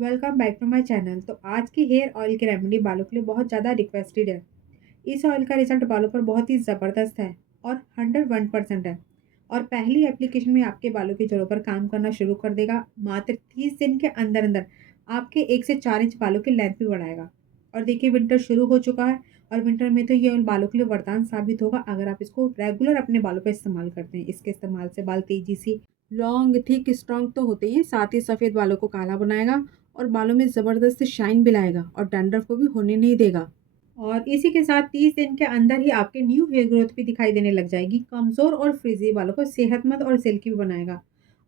Welcome back to my channel. तो आज की हेयर ऑयल की रेमेडी बालों के लिए बहुत ज़्यादा रिक्वेस्टेड है। इस ऑयल का रिजल्ट बालों पर बहुत ही ज़बरदस्त है और 101% है। और पहली एप्लीकेशन में आपके बालों की जड़ों पर काम करना शुरू कर देगा। मात्र 30 दिन के अंदर अंदर आपके 1 से 4 इंच बालों की लेंथ भी बढ़ाएगा। और देखिए विंटर शुरू हो चुका है और विंटर में तो ये ऑयल बालों के लिए वरदान साबित होगा अगर आप इसको रेगुलर अपने बालों पर इस्तेमाल करते हैं। इसके इस्तेमाल से बाल तेज़ी से लॉन्ग थिक स्ट्रॉन्ग तो होते ही, साथ ही सफ़ेद बालों को काला बनाएगा और बालों में ज़बरदस्त शाइन भी लाएगा और डैंड्रफ को भी होने नहीं देगा। और इसी के साथ 30 दिन के अंदर ही आपके न्यू हेयर ग्रोथ भी दिखाई देने लग जाएगी। कमज़ोर और फ्रिज़ी बालों को सेहतमंद और सिल्की भी बनाएगा।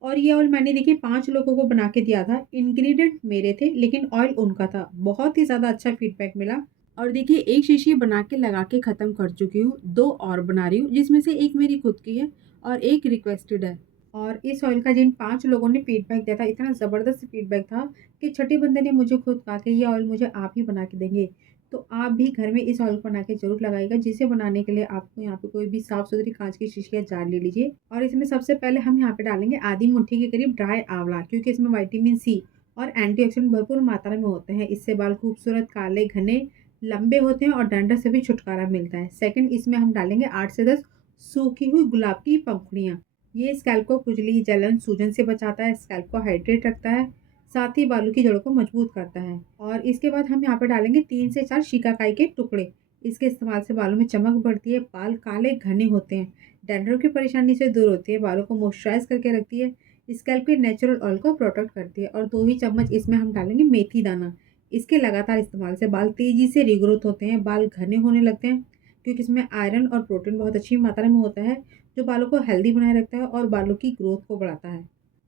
और ये ऑयल मैंने देखिए 5 लोगों को बना के दिया था। इंग्रीडिएंट मेरे थे लेकिन ऑयल उनका था। बहुत ही ज़्यादा अच्छा फीडबैक मिला। और देखिए 1 शीशी बना के लगा के ख़त्म कर चुकी हूँ, 2 और बना रही हूँ जिसमें से 1 मेरी खुद की है और 1 रिक्वेस्टेड है। और इस ऑयल का जिन 5 लोगों ने फीडबैक दिया था, इतना ज़बरदस्त फीडबैक था कि छठे बंदे ने मुझे खुद कहा कि ये ऑयल मुझे आप ही बना के देंगे। तो आप भी घर में इस ऑयल को बना के ज़रूर लगाइएगा, जिसे बनाने के लिए आपको यहाँ पे कोई भी साफ-सुथरी काँच की शीशी या जार ले लीजिए। और इसमें सबसे पहले हम यहाँ पे डालेंगे आधी मुट्ठी के करीब ड्राई आंवला, क्योंकि इसमें विटामिन सी और एंटीऑक्सीडेंट भरपूर मात्रा में होते हैं। इससे बाल खूबसूरत, काले, घने, लंबे होते हैं और डैंड्रफ से भी छुटकारा मिलता है। सेकंड, इसमें हम डालेंगे 8 से 10 सूखी हुई गुलाब की पंखुड़ियाँ। ये स्कैल्प को खुजली, जलन, सूजन से बचाता है, स्कैल्प को हाइड्रेट रखता है, साथ ही बालों की जड़ों को मजबूत करता है। और इसके बाद हम यहाँ पे डालेंगे 3 से 4 शिकाकाई के टुकड़े। इसके इस्तेमाल से बालों में चमक बढ़ती है, बाल काले घने होते हैं, डैंड्रफ की परेशानी से दूर होती है, बालों को मॉइस्चराइज़ करके रखती है, स्कैल्प के नेचुरल ऑयल को प्रोटेक्ट करती है। और 2 ही चम्मच इसमें हम डालेंगे मेथी दाना। इसके लगातार इस्तेमाल से बाल तेज़ी से रीग्रोथ होते हैं, बाल घने होने लगते हैं, क्योंकि इसमें आयरन और प्रोटीन बहुत अच्छी मात्रा में होता है, जो बालों को हेल्दी बनाए रखता है और बालों की ग्रोथ को बढ़ाता है।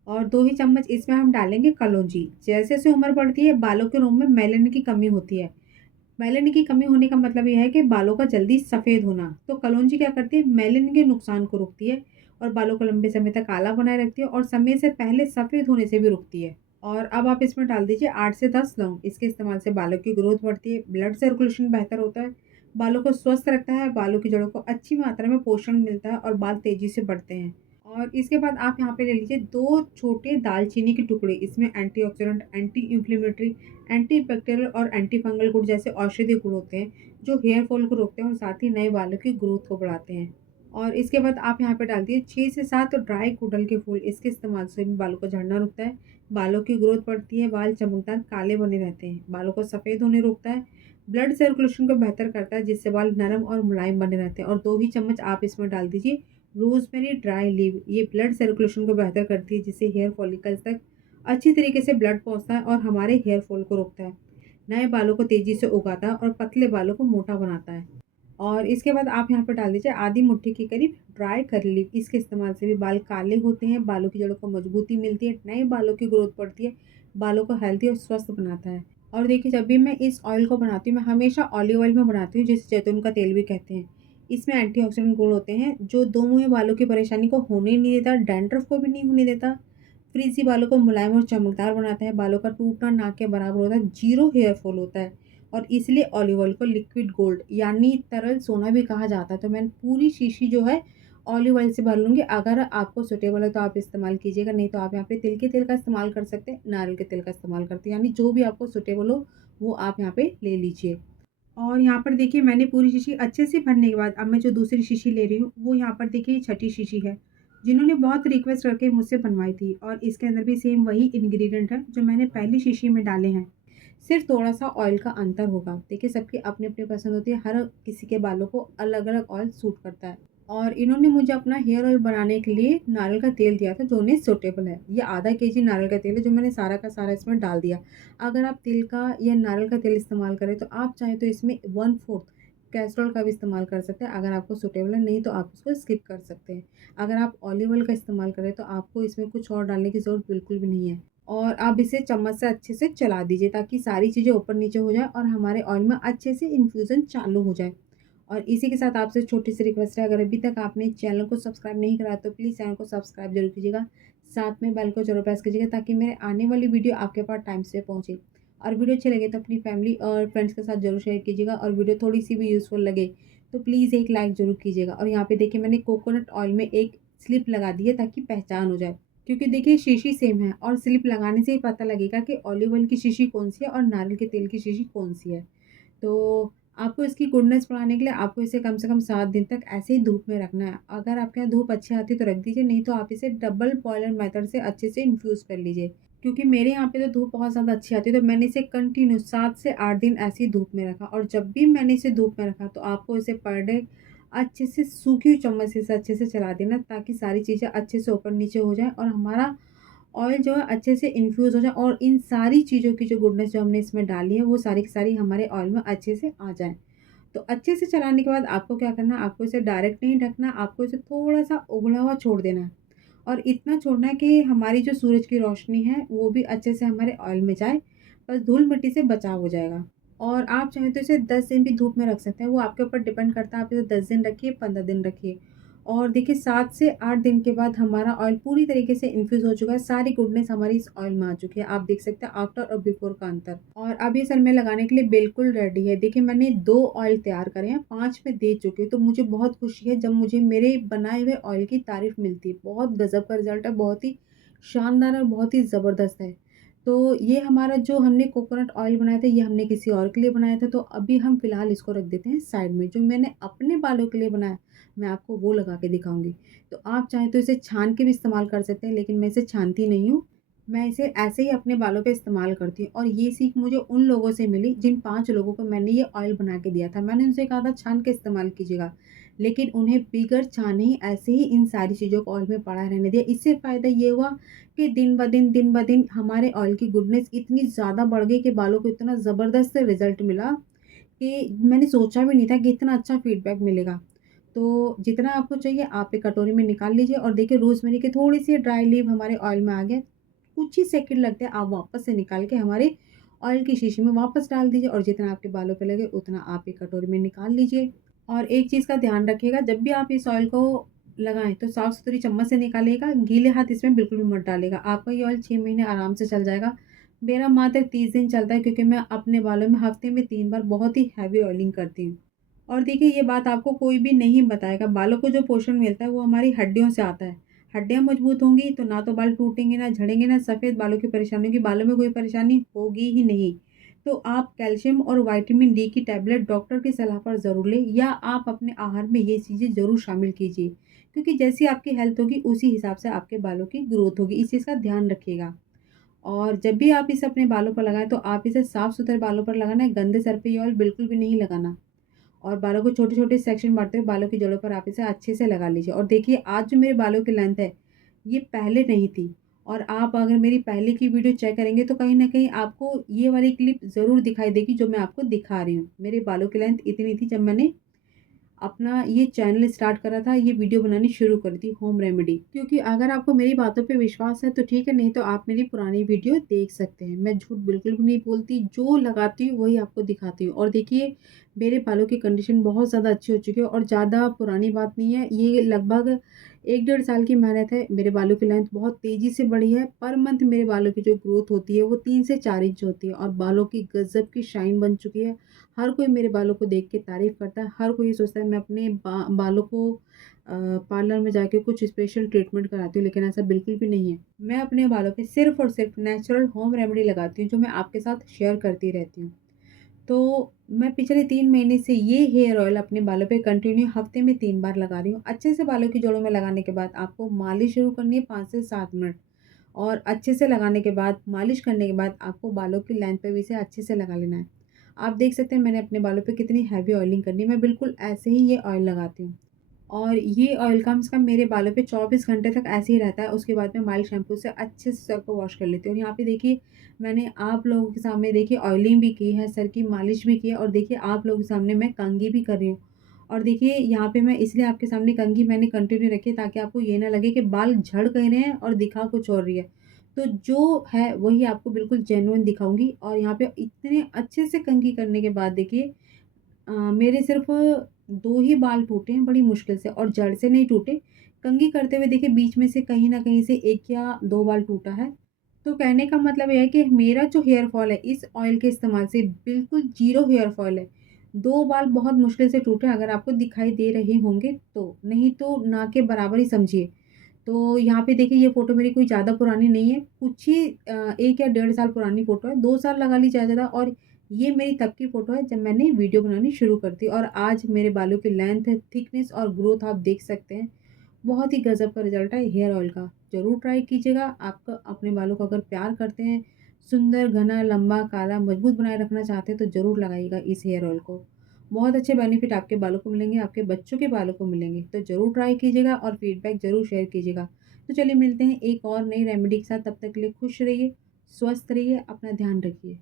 और 2 ही चम्मच इसमें हम डालेंगे कलौंजी। जैसे-जैसे उम्र बढ़ती है, बालों के रोम में मेलानिन की कमी होती है। मेलानिन की कमी होने का मतलब ये है कि बालों का जल्दी सफ़ेद होना। तो कलौंजी क्या करती है, मेलानिन के नुकसान को रोकती है और बालों को लंबे समय तक काला बनाए रखती है और समय से पहले सफ़ेद होने से भी रोकती है। और अब आप इसमें डाल दीजिए 8 से 10 लौंग। इसके इस्तेमाल से बालों की ग्रोथ बढ़ती है, ब्लड सर्कुलेशन बेहतर होता है, बालों को स्वस्थ रखता है, बालों की जड़ों को अच्छी मात्रा में पोषण मिलता है और बाल तेज़ी से बढ़ते हैं। और इसके बाद आप यहाँ पे ले लीजिए 2 छोटे दालचीनी के टुकड़े। इसमें antioxidant, anti inflammatory, anti bacterial और एंटी फंगल गुण जैसे औषधीय गुण होते हैं, जो हेयर फॉल को रोकते हैं और साथ ही नए बालों की ग्रोथ को बढ़ाते हैं। और इसके बाद आप यहाँ पे डाल दिए 6 से 7 ड्राई गुड़हल के फूल। इसके इस्तेमाल से भी बालों को झड़ना रुकता है, बालों की ग्रोथ बढ़ती है, बाल चमकदार काले बने रहते हैं, बालों को सफ़ेद होने रोकता है, ब्लड सर्कुलेशन को बेहतर करता है, जिससे बाल नरम और मुलायम बने रहते हैं। और 2 ही चम्मच आप इसमें डाल दीजिए रोज़मेरी ड्राई लीव। ये ब्लड सर्कुलेशन को बेहतर करती है, जिससे हेयर फॉलिकल्स तक अच्छी तरीके से ब्लड पहुँचता है और हमारे हेयर फॉल को रोकता है, नए बालों को तेज़ी से उगाता है और पतले बालों को मोटा बनाता है। और इसके बाद आप यहाँ पे डाल दीजिए आधी मुट्ठी के करीब ड्राई करी लीफ। इसके इस्तेमाल से भी बाल काले होते हैं, बालों की जड़ों को मजबूती मिलती है, नए बालों की ग्रोथ बढ़ती है, बालों को हेल्दी और स्वस्थ बनाता है। और देखिए जब भी मैं इस ऑयल को बनाती हूँ, मैं हमेशा ऑलिव ऑयल में बनाती हूँ, जिसे जैतून का तेल भी कहते हैं। इसमें एंटीऑक्सीडेंट गुण होते हैं, जो दो मुंहे बालों की परेशानी को होने ही नहीं देता, डैंड्रफ को भी नहीं होने देता, फ्रीज़ी बालों को मुलायम और चमकदार बनाता है, बालों का टूटना ना के बराबर होता है, जीरो हेयर फॉल होता है। और इसलिए ऑलिव ऑयल को लिक्विड गोल्ड यानी तरल सोना भी कहा जाता है। तो मैं पूरी शीशी जो है ऑलिव ऑयल से भर लूँगी। अगर आपको सूटेबल है तो आप इस्तेमाल कीजिएगा, नहीं तो आप यहाँ पे तिल के तेल का इस्तेमाल कर सकते हैं, नारियल के तेल का इस्तेमाल करते हैं, यानी जो भी आपको सूटेबल हो वो आप यहाँ पे ले लीजिए। और यहाँ पर देखिए मैंने पूरी शीशी अच्छे से भरने के बाद अब मैं जो दूसरी शीशी ले रही हूँ वो यहाँ पर देखिए छठी शीशी है, जिन्होंने बहुत रिक्वेस्ट करके मुझसे बनवाई थी। और इसके अंदर भी सेम वही इंग्रेडिएंट है जो मैंने पहली शीशी में डाले हैं, सिर्फ थोड़ा-सा ऑयल का अंतर होगा। देखिए सबकी अपनी-अपनी पसंद होती है, हर किसी के बालों को अलग-अलग ऑयल सूट करता है। और इन्होंने मुझे अपना हेयर ऑयल बनाने के लिए नारियल का तेल दिया था, जो उन्हें सूटेबल है। ये आधा केजी नारियल का तेल है, जो मैंने सारा का सारा इसमें डाल दिया। अगर आप तिल का या नारियल का तेल इस्तेमाल करें तो आप चाहें तो इसमें 1/4 कैस्ट्रॉल का भी इस्तेमाल कर सकते हैं, अगर आपको सूटेबल है, नहीं तो आप उसको स्किप कर सकते हैं। अगर आप ऑलिव ऑयल का इस्तेमाल करें तो आपको इसमें कुछ और डालने की ज़रूरत बिल्कुल भी नहीं है। और आप इसे चम्मच से अच्छे से चला दीजिए, ताकि सारी चीज़ें ऊपर-नीचे हो जाए और हमारे ऑयल में अच्छे से इन्फ्यूज़न चालू हो जाए। और इसी के साथ आपसे छोटी-सी रिक्वेस्ट है, अगर अभी तक आपने चैनल को सब्सक्राइब नहीं करा तो प्लीज़ चैनल को सब्सक्राइब ज़रूर कीजिएगा। साथ में बेल को ज़रूर प्रेस कीजिएगा, ताकि मेरे आने वाली वीडियो आपके पास टाइम से पहुँचे। और वीडियो अच्छी लगे तो अपनी फैमिली और फ्रेंड्स के साथ ज़रूर शेयर कीजिएगा। और वीडियो थोड़ी-सी भी यूज़फुल लगे तो प्लीज़ एक लाइक ज़रूर कीजिएगा। और यहाँ पे देखिए मैंने कोकोनट ऑयल में एक स्लिप लगा दी है, ताकि पहचान हो जाए। क्योंकि देखिए शीशी सेम है और स्लिप लगाने से ही पता लगेगा कि ऑलिव ऑयल की शीशी कौन-सी है और नारियल के तेल की शीशी कौन-सी है। तो आपको इसकी गुडनेस बढ़ाने के लिए आपको इसे कम से कम 7 दिन तक ऐसे ही धूप में रखना है। अगर आपके यहाँ धूप अच्छी आती है तो रख दीजिए, नहीं तो आप इसे डबल बॉयलर मेथड से अच्छे से इन्फ्यूज़ कर लीजिए। क्योंकि मेरे यहाँ पे तो धूप बहुत ज़्यादा अच्छी आती है, तो मैंने इसे कंटिन्यू 7 से 8 दिन ऐसे ही धूप में रखा और जब भी मैंने इसे धूप में रखा तो आपको इसे पर डे अच्छे से सूखी हुई चम्मच से इसे अच्छे से चला देना, ताकि सारी चीज़ें अच्छे से ऊपर-नीचे हो जाएँ और हमारा ऑयल जो है अच्छे से इन्फ्यूज़ हो जाए और इन सारी चीज़ों की जो गुडनेस जो हमने इसमें डाली है, वो सारी की सारी हमारे ऑयल में अच्छे से आ जाए। तो अच्छे से चलाने के बाद आपको क्या करना है, आपको इसे डायरेक्ट नहीं ढकना, आपको इसे थोड़ा-सा उबला हुआ छोड़ देना है और इतना छोड़ना है कि हमारी जो सूरज की रोशनी है, वो भी अच्छे से हमारे ऑयल में जाए, बस धूल-मिट्टी से बचाव हो जाएगा। और आप चाहें तो इसे 10 दिन भी धूप में रख सकते हैं, वो आपके ऊपर डिपेंड करता है, आप इसे 10 दिन रखिए, 15 दिन रखिए। और देखिए 7 से 8 दिन के बाद हमारा ऑयल पूरी तरीके से इन्फ्यूज़ हो चुका है, सारी गुडनेस हमारी इस ऑयल में आ चुकी है। आप देख सकते हैं आफ्टर और बिफोर का अंतर। और अब ये सर में लगाने के लिए बिल्कुल रेडी है। देखिए मैंने 2 ऑयल तैयार करे हैं, 5 में दे चुकी हूँ, तो मुझे बहुत खुशी है जब मुझे मेरे बनाए हुए ऑयल की तारीफ़ मिलती है। बहुत गज़ब का रिज़ल्ट है, बहुत ही शानदार और बहुत ही ज़बरदस्त है। तो ये हमारा जो हमने कोकोनट ऑयल बनाया था, ये हमने किसी और के लिए बनाया था, तो अभी हम फ़िलहाल इसको रख देते हैं साइड में। जो मैंने अपने बालों के लिए बनाया, मैं आपको वो लगा के दिखाऊँगी। तो आप चाहें तो इसे छान के भी इस्तेमाल कर सकते हैं, लेकिन मैं इसे छानती नहीं हूँ। मैं इसे ऐसे ही अपने बालों पे इस्तेमाल करती हूँ और ये सीख मुझे उन लोगों से मिली जिन 5 लोगों को मैंने ये ऑयल बना के दिया था। मैंने उनसे कहा था छान के इस्तेमाल कीजिएगा, लेकिन उन्हें बिगैर छाने ही ऐसे ही इन सारी चीज़ों को ऑयल में पड़ा रहने दिया। इससे फ़ायदा ये हुआ कि दिन ब दिन हमारे ऑयल की गुडनेस इतनी ज़्यादा बढ़ गई कि बालों को इतना ज़बरदस्त रिज़ल्ट मिला कि मैंने सोचा भी नहीं था कि इतना अच्छा फ़ीडबैक मिलेगा। तो जितना आपको चाहिए आप एक कटोरी में निकाल लीजिए और देखिए रोज़मेरी की थोड़ी-सी ड्राई लीफ हमारे ऑयल में आ गया। कुछ ही सेकंड लगते हैं, आप वापस से निकाल के हमारे ऑयल की शीशी में वापस डाल दीजिए और जितना आपके बालों पे लगे उतना आप एक कटोरी में निकाल लीजिए। और एक चीज़ का ध्यान रखिएगा, जब भी आप इस ऑयल को लगाएँ तो साफ-सुथरी चम्मच से निकालिएगा, गीले हाथ इसमें बिल्कुल भी मत डालिएगा। आपका ये ऑयल 6 महीने आराम से चल जाएगा। मेरा मात्र 30 दिन चलता है, क्योंकि मैं अपने बालों में हफ्ते में 3 बार बहुत ही हेवी ऑयलिंग करती हूँ। और देखिए ये बात आपको कोई भी नहीं बताएगा, बालों को जो पोषण मिलता है वो हमारी हड्डियों से आता है। हड्डियाँ मजबूत होंगी तो ना तो बाल टूटेंगे, ना झड़ेंगे, ना सफ़ेद बालों की परेशानी होगी, बालों में कोई परेशानी होगी ही नहीं। तो आप कैल्शियम और विटामिन डी की टैबलेट डॉक्टर की सलाह पर ज़रूर लें, या आप अपने आहार में ये चीज़ें ज़रूर शामिल कीजिए। क्योंकि जैसी आपकी हेल्थ होगी उसी हिसाब से आपके बालों की ग्रोथ होगी, इस चीज़ का ध्यान रखिएगा। और जब भी आप इसे अपने बालों पर लगाएँ तो आप इसे साफ-सुथरे बालों पर लगाना है, गंदे सर पे ये ऑयल बिल्कुल भी नहीं लगाना। और बालों को छोटे-छोटे सेक्शन बाँटते हुए बालों की जड़ों पर आप इसे अच्छे से लगा लीजिए। और देखिए आज जो मेरे बालों की लेंथ है, ये पहले नहीं थी, और आप अगर मेरी पहले की वीडियो चेक करेंगे तो कहीं न कहीं आपको ये वाली क्लिप ज़रूर दिखाई देगी जो मैं आपको दिखा रही हूँ। मेरे बालों की लेंथ इतनी थी जब मैंने अपना ये चैनल स्टार्ट करा था, ये वीडियो बनानी शुरू करी थी होम रेमेडी। क्योंकि अगर आपको मेरी बातों पे विश्वास है तो ठीक है, नहीं तो आप मेरी पुरानी वीडियो देख सकते हैं। मैं झूठ बिल्कुल भी नहीं बोलती, जो लगाती हूँ वही आपको दिखाती हूँ। और देखिए मेरे बालों की कंडीशन बहुत ज़्यादा अच्छी हो चुकी है और ज़्यादा पुरानी बात नहीं है। ये लगभग 1 डेढ़ साल की मेहनत है। मेरे बालों की लेंथ बहुत तेज़ी से बढ़ी है। पर मंथ मेरे बालों की जो ग्रोथ होती है वो 3 से 4 इंच होती है और बालों की गज़ब की शाइन बन चुकी है। हर कोई मेरे बालों को देख के तारीफ़ करता है। हर कोई ये सोचता है मैं अपने बालों को पार्लर में जाके कुछ स्पेशल ट्रीटमेंट कराती हूँ, लेकिन ऐसा बिल्कुल भी नहीं है। मैं अपने बालों पे सिर्फ़ और सिर्फ़ नेचुरल होम रेमेडी लगाती हूँ, जो मैं आपके साथ शेयर करती रहती हूँ। तो मैं पिछले 3 महीने से ये हेयर ऑयल अपने बालों पे कंटिन्यू हफ़्ते में 3 बार लगा रही हूँ। अच्छे से बालों की जड़ों में लगाने के बाद आपको मालिश शुरू करनी है 5 से 7 मिनट, और अच्छे से लगाने के बाद, मालिश करने के बाद आपको बालों की लेंथ पे भी इसे अच्छे से लगा लेना है। आप देख सकते हैं मैंने अपने बालों पे कितनी हेवी ऑयलिंग करनी है, मैं बिल्कुल ऐसे ही ये ऑयल लगाती हूँ। और ये ऑयल कम से कम मेरे बालों पे 24 घंटे तक ऐसे ही रहता है। उसके बाद मैं माइल्ड शैम्पू से अच्छे से सर को वॉश कर लेती हूँ। और यहाँ पे देखिए मैंने आप लोगों के सामने देखिए ऑयलिंग भी की है, सर की मालिश भी की है, और देखिए आप लोगों के सामने मैं कंघी भी कर रही हूँ। और देखिए यहाँ पे मैं इसलिए आपके सामने कंघी मैंने कंटिन्यू रखी है ताकि आपको ये ना लगे कि बाल झड़ कहीं रहे हैं और दिखा कुछ और रही है। तो जो है वही आपको बिल्कुल जेन्युइन दिखाऊँगी। और यहाँ पे इतने अच्छे से कंघी करने के बाद देखिए मेरे सिर्फ़ 2 ही बाल टूटे हैं बड़ी मुश्किल से, और जड़ से नहीं टूटे। कंघी करते हुए देखिए बीच में से कहीं न कहीं से 1 या 2 बाल टूटा है। तो कहने का मतलब ये है कि मेरा जो हेयर फॉल है इस ऑयल के इस्तेमाल से बिल्कुल ज़ीरो हेयर फॉल है। 2 बाल बहुत मुश्किल से टूटे हैं, अगर आपको दिखाई दे रहे होंगे तो, नहीं तो ना के बराबर ही समझिए। तो यहाँ पे देखिए ये फ़ोटो मेरी कोई ज़्यादा पुरानी नहीं है, कुछ ही 1 या डेढ़ साल पुरानी फ़ोटो है, 2 साल लगा लीजिए ज़्यादा और ये मेरी तब की फ़ोटो है जब मैंने वीडियो बनानी शुरू कर दी और आज मेरे बालों की लेंथ, थिकनेस और ग्रोथ आप देख सकते हैं। बहुत ही गज़ब का रिज़ल्ट है हेयर ऑयल का। ज़रूर ट्राई कीजिएगा। आपका अपने बालों को अगर प्यार करते हैं, सुंदर, घना, लंबा, काला, मज़बूत बनाए रखना चाहते हैं तो ज़रूर लगाइएगा इस हेयर ऑयल को। बहुत अच्छे बेनिफिट आपके बालों को मिलेंगे, आपके बच्चों के बालों को मिलेंगे। तो ज़रूर ट्राई कीजिएगा और फीडबैक ज़रूर शेयर कीजिएगा। तो चलिए मिलते हैं एक और नई रेमेडी के साथ, तब तक के लिए खुश रहिए, स्वस्थ रहिए, अपना ध्यान रखिए।